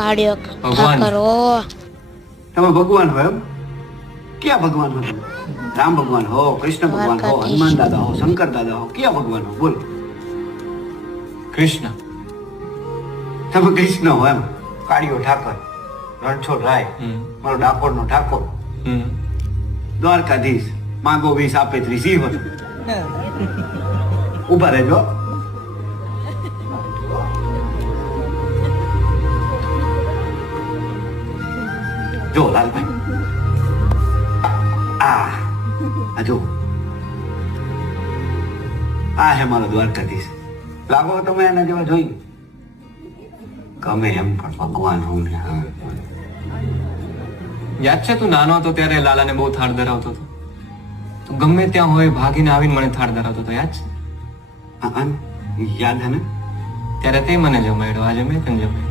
કાળિયો ભગવાન. ઠાકર ઓ તમે ભગવાન હો એમ? ક્યાં ભગવાન હો તમે? રામ ભગવાન હો, કૃષ્ણ ભગવાન હો, દ્વારકાધીશ. હનુમાન દાદા હો, શંકર દાદા હો, ક્યાં ભગવાન હો? બોલ. કૃષ્ણ. તમે કૃષ્ણ હો એમ? કાળિયો ઠાકર, રણછોડ રાય, હમ. મારો ડાકોરનો ઠાકોર, હમ. દ્વારકાધીશ, માંગો 20 આપે 30 ઈ હો તમે. ઊભા રહેજો. જો લાલભાઈ, આ જો, આ હે મારો દ્વારકાધીશ. લાગો તમે એના જેવા જોઈ? ગમે એમ પણ ભગવાન હું ને. હા. યાદ છે તું નાનો હતો ત્યારે લાલાને બહુ થાળ ધરાવતો હતો? તું ગમે ત્યાં હોય ભાગીને આવીને મને થાળ ધરાવતો હતો, યાદ છે? હા, યાદ હે ને? ત્યારે તે મને જમાડ્યો, આજે મેં તને જમાડ્યો.